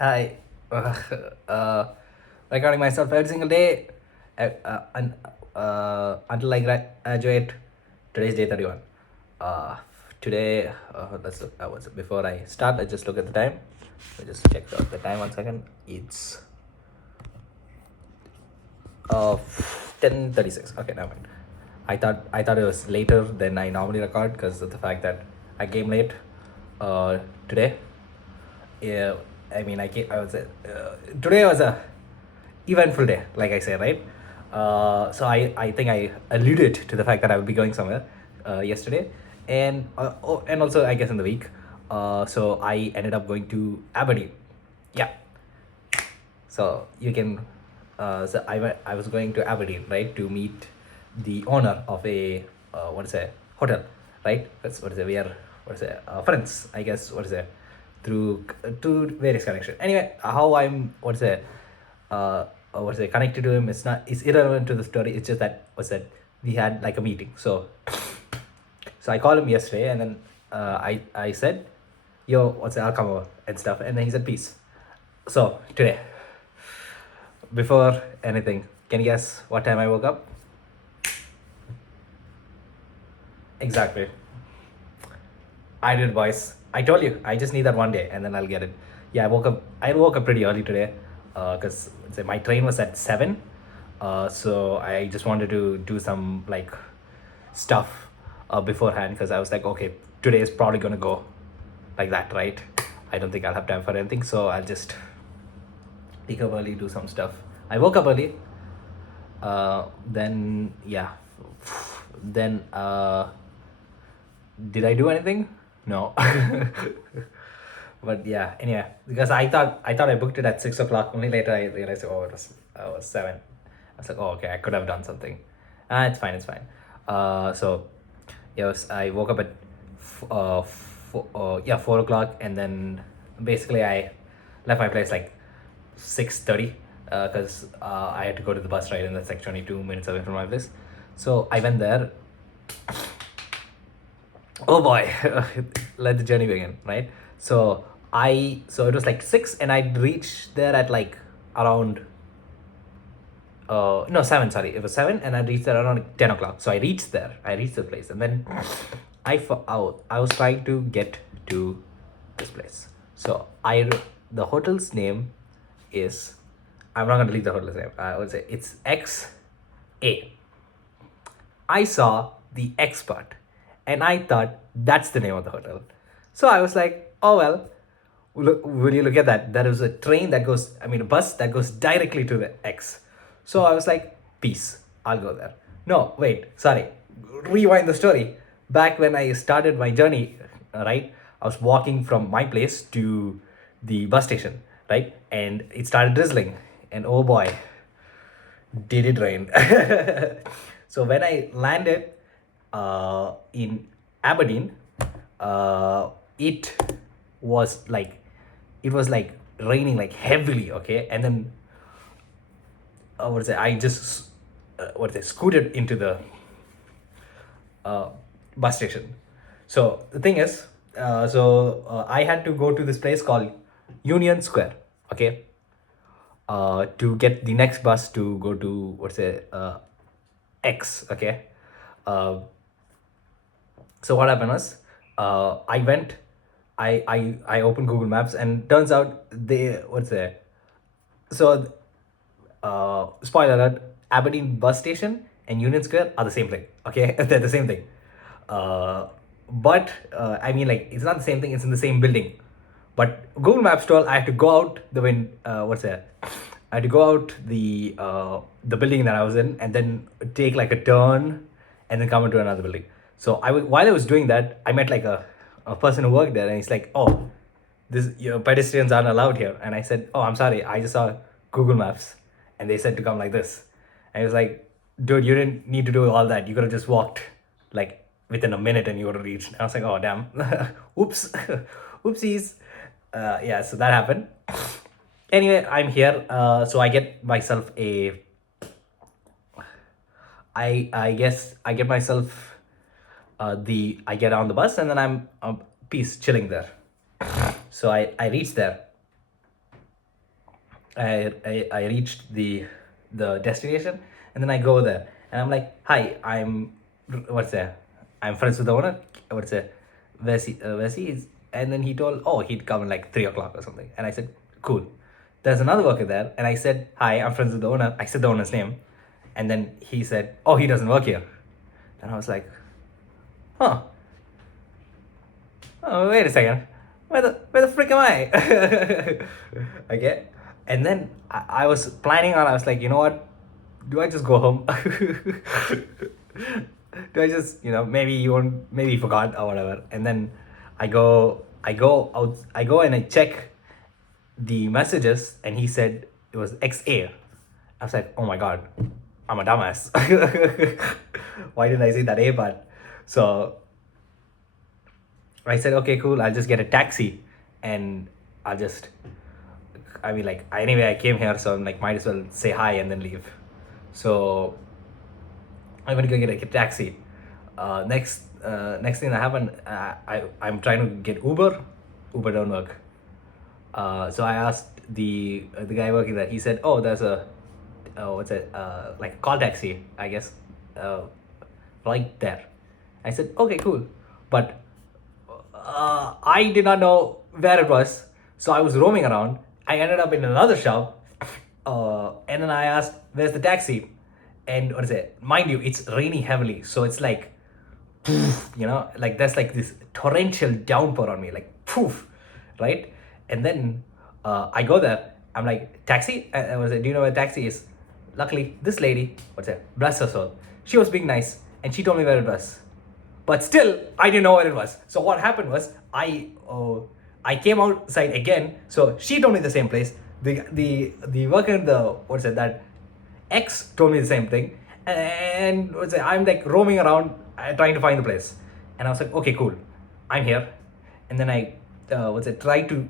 I recording myself every single day and, until I graduate. Today's day 31. Uh, Today, let's look. What's it? Before I start, let's just look at the time. I just check out the time 1 second. It's 10:36. Okay, never mind. I thought it was later than I normally record because of the fact that I came late today. Yeah, I mean, I was today was a eventful day, like I say, right? So I think I alluded to the fact that I would be going somewhere yesterday, and also I guess in the week. So I ended up going to Aberdeen. Yeah, so you can, I was going to Aberdeen, right, to meet the owner of a what is it, hotel, right? That's what is it. We are, what is it, friends, I guess. What is it, through various connection. Anyway, how I'm, what is it, connected to him? It's irrelevant to the story. It's just that, what's that, we had like a meeting. So I called him yesterday, and then I said, yo, what's it, I'll come over and stuff, and then he said peace. So today, before anything, can you guess what time I woke up? Exactly. I did, boys. I told you, I just need that one day and then I'll get it. Yeah, I woke up pretty early today because my train was at 7. So I just wanted to do some like stuff beforehand because I was like, okay, today is probably going to go like that, right? I don't think I'll have time for anything. So I'll just wake up early, do some stuff. I woke up early. Then, yeah. Then, did I do anything? No. But yeah, anyway, because I thought I booked it at 6 o'clock. Only later I realized, oh, it was 7. I was like, oh, okay, I could have done something. It's fine, it's fine. So yes, I woke up at 4 o'clock, and then basically I left my place like 6:30 because I had to go to the bus ride, and that's like 22 minutes away from my place. So I went there. Oh boy, let the journey begin, right? So it was like 6, and I reached there at like around no, 7, sorry, it was 7, and I reached there around 10 o'clock. So I reached the place, and then I was trying to get to this place. So the hotel's name is, I'm not going to leave the hotel's name. I would say it's XA. I saw the expert, and I thought that's the name of the hotel. So I was like, oh well, look, will you look at that? There is a train that goes, I mean, a bus that goes directly to the X. So I was like, peace, I'll go there. No, wait, sorry. Rewind the story. Back when I started my journey, right, I was walking from my place to the bus station, right, and it started drizzling, and oh boy, did it rain. So when I landed in Aberdeen, it was like it was like raining like heavily, okay, and then what is it? I just scooted into the uh, bus station. So the thing is, I had to go to this place called Union Square, okay, to get the next bus to go to, X, okay. Uh, so what happened was, I went, I opened Google Maps, and turns out so spoiler alert, Aberdeen bus station and Union Square are the same thing. Okay, they're the same thing. But I mean, like, it's not the same thing. It's in the same building. But Google Maps told I had to go out the wind. What's that? I had to go out the building that I was in, and then take like a turn, and then come into another building. So while I was doing that, I met like a person who worked there, and he's like, "Oh, this, pedestrians aren't allowed here." And I said, "Oh, I'm sorry, I just saw Google Maps, and they said to come like this." And he was like, "Dude, you didn't need to do all that. You could have just walked like within a minute, and you would have reached." I was like, "Oh, damn. Oops. Oopsies." Yeah, so that happened. Anyway, I'm here. So I get myself a I guess I get myself I get on the bus, and then I'm peace chilling there. So I reach there, I reached the destination, and then I go there, and I'm like, hi, what's that? I'm friends with the owner. What's that? Where's he is? And then he told, oh, he'd come at like 3 o'clock or something. And I said, cool. There's another worker there, and I said, hi, I'm friends with the owner. I said the owner's name, and then he said, oh, he doesn't work here. And I was like, huh. Oh, wait a second. Where the frick am I? Okay. And then I was planning on, I was like, you know what? Do I just go home? Do I just, maybe you won't, maybe you forgot or whatever. And then I go and I check the messages, and he said it was XA. I was like, oh my God, I'm a dumbass. Why didn't I say that A part? So I said, okay, cool, I'll just get a taxi, and anyway, I came here, so I'm like, might as well say hi and then leave. So I'm gonna go get a taxi. Next thing that happened, I'm trying to get Uber. Uber don't work. So I asked the guy working there. He said, oh, there's a what's it, like a call taxi, I guess, right there. I said, okay, cool, but I did not know where it was, so I was roaming around. I ended up in another shop, and then I asked, where's the taxi? And what is it? Mind you, it's raining heavily, so it's like, poof, like there's like this torrential downpour on me, like poof, right? And then I go there. I'm like, taxi? Do you know where taxi is? Luckily, this lady, bless her soul, she was being nice, and she told me where it was. But still, I didn't know where it was. So what happened was, I came outside again. So she told me the same place. The worker in that X told me the same thing. And I'm like roaming around trying to find the place. And I was like, okay, cool, I'm here. And then I tried to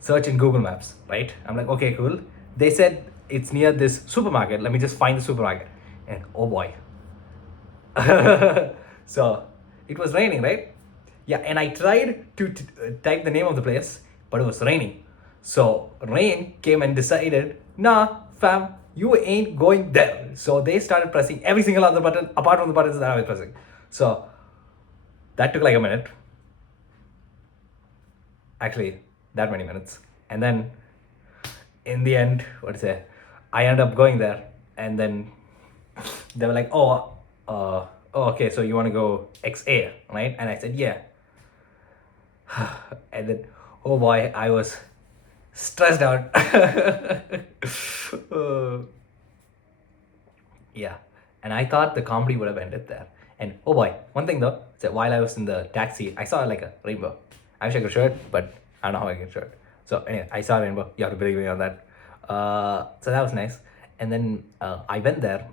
search in Google Maps, right? I'm like, okay, cool. They said it's near this supermarket. Let me just find the supermarket. And oh boy. So it was raining, right? Yeah, and I tried to type the name of the place, but it was raining. So rain came and decided, nah, fam, you ain't going there. So they started pressing every single other button apart from the buttons that I was pressing. So that took like a minute. Actually, that many minutes. And then in the end, I ended up going there, and then they were like, oh, okay, so you want to go XA, right? And I said, yeah. And then, oh boy, I was stressed out. Yeah, and I thought the comedy would have ended there. And oh boy, one thing though, so while I was in the taxi, I saw like a rainbow. I wish I could show it, but I don't know how I can show it. So anyway, I saw a rainbow. You have to believe me on that. So that was nice. And then I went there.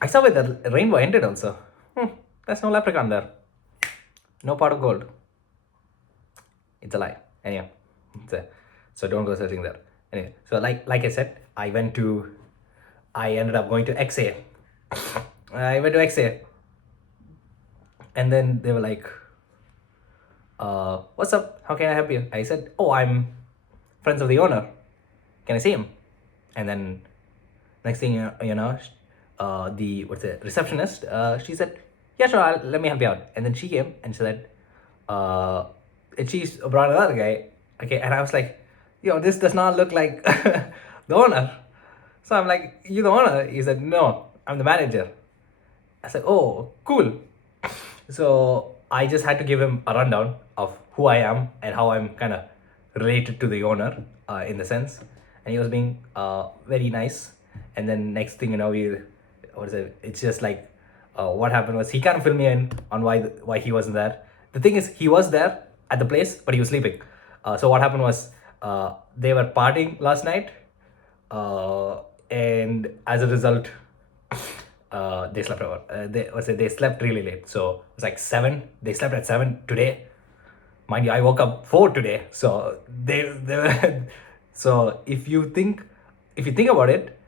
I saw where the rainbow ended also. There's no leprechaun there. No pot of gold. It's a lie. Anyway, so don't go searching there. Anyway, so like I said, I ended up going to XA. I went to XA. And then they were like, what's up? How can I help you? I said, oh, I'm friends of the owner. Can I see him? And then next thing the receptionist, she said, yeah, sure, let me help you out. And then she came and said, and she brought another guy. Okay, and I was like, this does not look like the owner. So I'm like, you the owner? He said, no, I'm the manager. I said, oh, cool. So I just had to give him a rundown of who I am and how I'm kind of related to the owner in the sense. And he was being very nice. And then next thing it's just like what happened was he kind of filled me in on why he wasn't there. The thing is, he was there at the place, but he was sleeping. So what happened was they were partying last night, and as a result, they slept over. They slept really late. So it was like 7. They slept at 7 today. Mind you, I woke up 4 today. So they were. So if you think about it,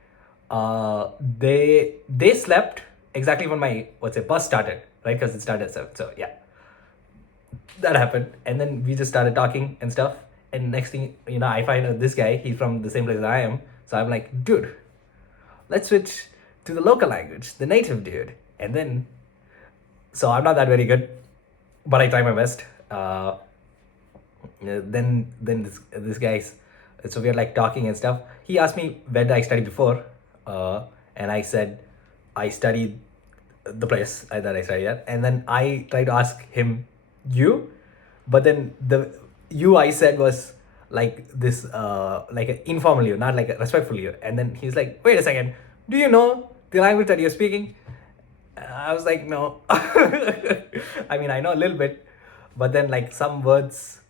they slept exactly when my bus started, right? Because it started at 7. So yeah, that happened. And then we just started talking and stuff. And next thing I find out this guy, he's from the same place I am. So I'm like, dude, let's switch to the local language, the native dude. And then, so I'm not that very good, but I try my best. Then this guy's, so we're like talking and stuff. He asked me where did I study before, and I said I studied the place that I studied at, and then I tried to ask him you, but then the you I said was like this like an informal you, not like a respectful you. And then he's like, wait a second, do you know the language that you're speaking? I was like, no. I mean, I know a little bit, but then like some words,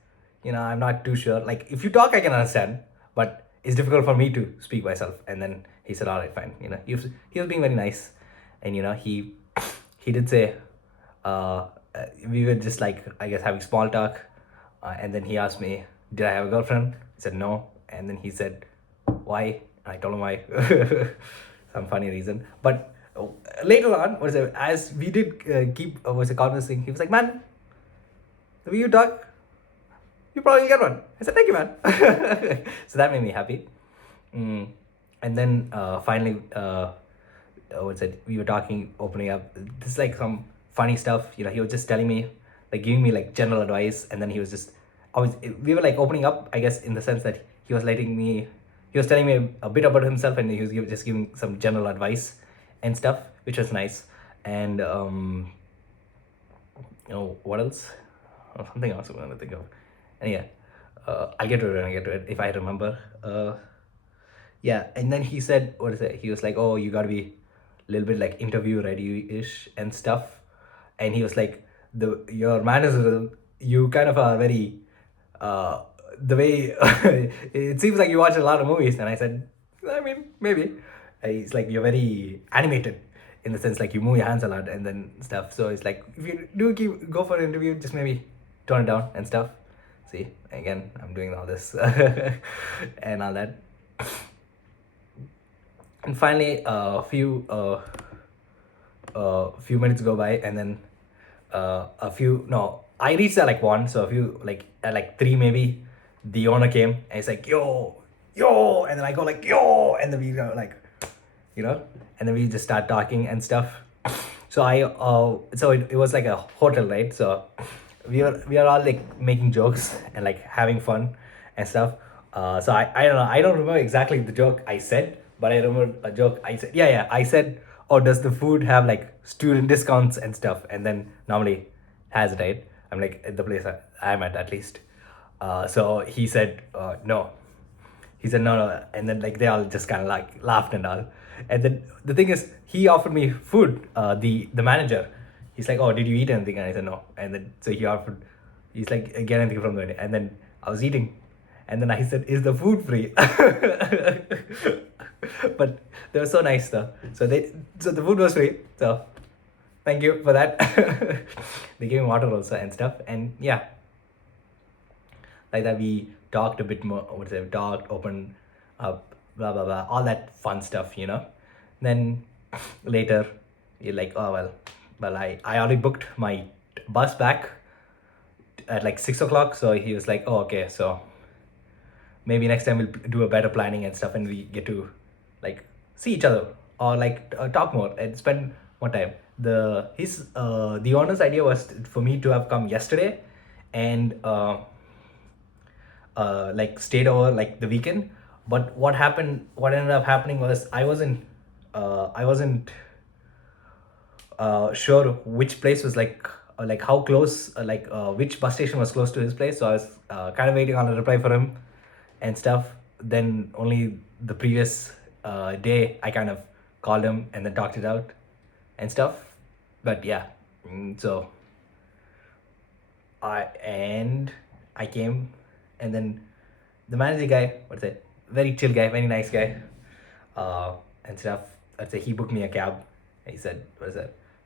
I'm not too sure. Like if you talk, I can understand, but it's difficult for me to speak myself. And then he said, all right, fine. He was being very nice, and he did say, we were just like, I guess, having small talk, and then he asked me, did I have a girlfriend? I said no, and then he said, why? And I told him why, some funny reason, but. Later on, as we did keep was a conversing, he was like, man, the way you talk, you probably get one. I said, thank you, man. So that made me happy. And then finally, we were talking, opening up. This is like some funny stuff. He was just telling me, like giving me like general advice, and then we were like opening up, I guess, in the sense that he was telling me a bit about himself, and he was just giving some general advice and stuff, which was nice. And what else? Something else I'm gonna think of. And yeah, I'll get to it when I get to it if I remember. Yeah, and then he said, what is it? He was like, oh, you gotta be a little bit like interview ready-ish and stuff. And he was like, your mannerism, you kind of are very the way it seems like you watch a lot of movies. And I said, I mean, maybe. It's like you're very animated in the sense like you move your hands a lot and then stuff. So it's like if you do go for an interview, just maybe tone it down and stuff. See, again, I'm doing all this and all that. And finally, a few minutes go by, and then I reached at like 1, so a few like at like 3 maybe, the owner came and it's like yo, and then I go like yo, and then we go like, and then we just start talking and stuff. So it was like a hotel, right? So we are all like making jokes and like having fun and stuff. So I don't know, I don't remember exactly the joke I said, but I remember a joke I said. Yeah, I said, oh, does the food have like student discounts and stuff? And then normally has, right? I'm like, at the place I'm at least. So he said no. He said no, and then like they all just kind of like laughed and all. And then the thing is, he offered me food. The manager, he's like, oh, did you eat anything? And I said no. And then so he offered, he's like, get anything from the, and then I was eating, and then I said, is the food free? But they were so nice though. So the food was free. So thank you for that. They gave me water also and stuff. And yeah, like that we talked a bit more. Talked, opened up, blah blah blah, all that fun stuff. Then later, you're like, oh well, I already booked my bus back at like 6 o'clock. So he was like, oh okay, so maybe next time we'll do a better planning and stuff, and we get to like see each other or like talk more and spend more time. The owner's idea was for me to have come yesterday and like stayed over like the weekend. But what ended up happening was I wasn't sure which place was like how close which bus station was close to his place. So I was kind of waiting on a reply for him and stuff. Then only the previous day I kind of called him and then talked it out and stuff. But yeah, so I came, and then the manager guy, very chill guy, very nice guy, and stuff. I'd say he booked me a cab. And he said,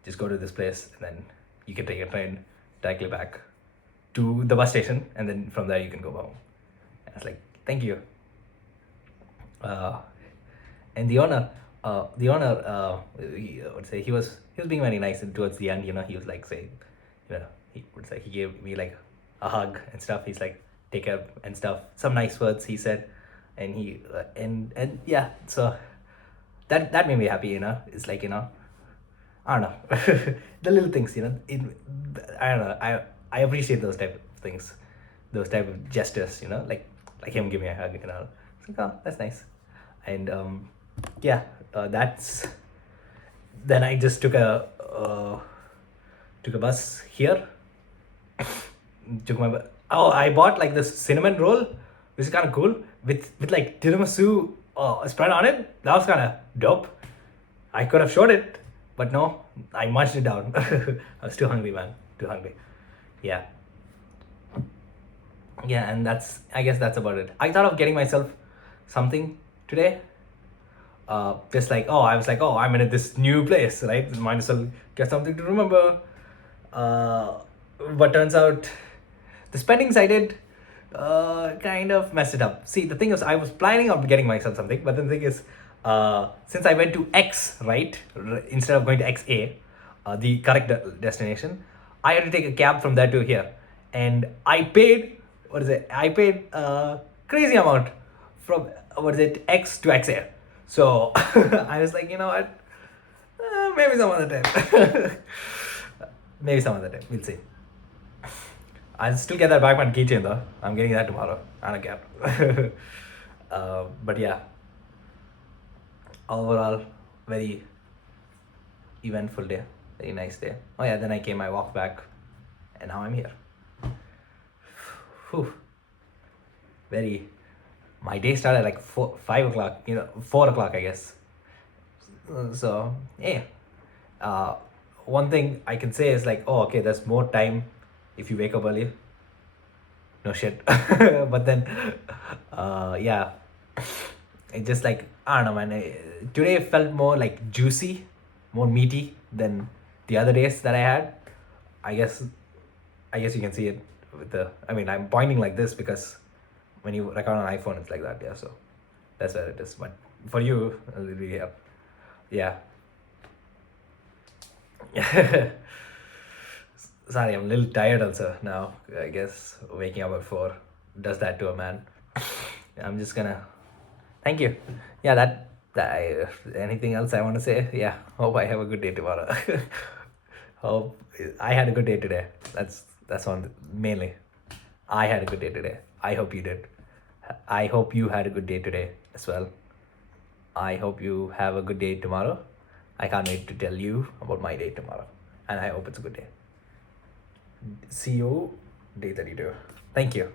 just go to this place, and then you can take a train directly back to the bus station, and then from there you can go home. And I was like, thank you. And the owner, he was being very nice, and towards the end, he was like saying, he gave me like a hug and stuff. He's like, take care and stuff. Some nice words he said, and he and yeah. So that made me happy. It's like I don't know, the little things. I don't know. I appreciate those type of things, those type of gestures. Like him giving me a hug. It's like, oh, that's nice. And yeah, that's. Then I just took a bus here. I bought like this cinnamon roll, which is kind of cool, with like tiramisu spread on it. That was kind of dope. I could have showed it, but no, I munched it down. I was too hungry, man. Too hungry. Yeah. Yeah, and I guess that's about it. I thought of getting myself something today. Just like, I was like, I'm in this new place, right? Might as well get something to remember. But turns out the spendings I did kind of messed it up. See, the thing is, I was planning on getting myself something, but the thing is, since I went to X, right, instead of going to XA, the correct destination, I had to take a cab from there to here. And I paid, I paid crazy amount from, X to XA. So I was like, you know what? Maybe some other time. Maybe some other time. We'll see. I'll still get that Bagman keychain though. I'm getting that tomorrow on a cab. But yeah, overall, very eventful day. Very nice day. Oh yeah, then I walked back, and now I'm here. Whew. My day started at like 5 o'clock, 4 o'clock, I guess. So, yeah. One thing I can say is like, okay, there's more time if you wake up early. No shit. But then, yeah. It just like, I don't know, man. Today felt more like juicy, more meaty than the other days that I had. I guess you can see it I'm pointing like this because when you record on iPhone, it's like that. Yeah, so that's where it is. But for you, it'll be yeah. Sorry, I'm a little tired also now. I guess waking up at 4 does that to a man. I'm just gonna. Thank you. Yeah, anything else I want to say? Yeah, hope I have a good day tomorrow. Hope I had a good day today. That's one mainly. I had a good day today. I hope you did. I hope you had a good day today as well. I hope you have a good day tomorrow. I can't wait to tell you about my day tomorrow. And I hope it's a good day. See you day 32. Thank you.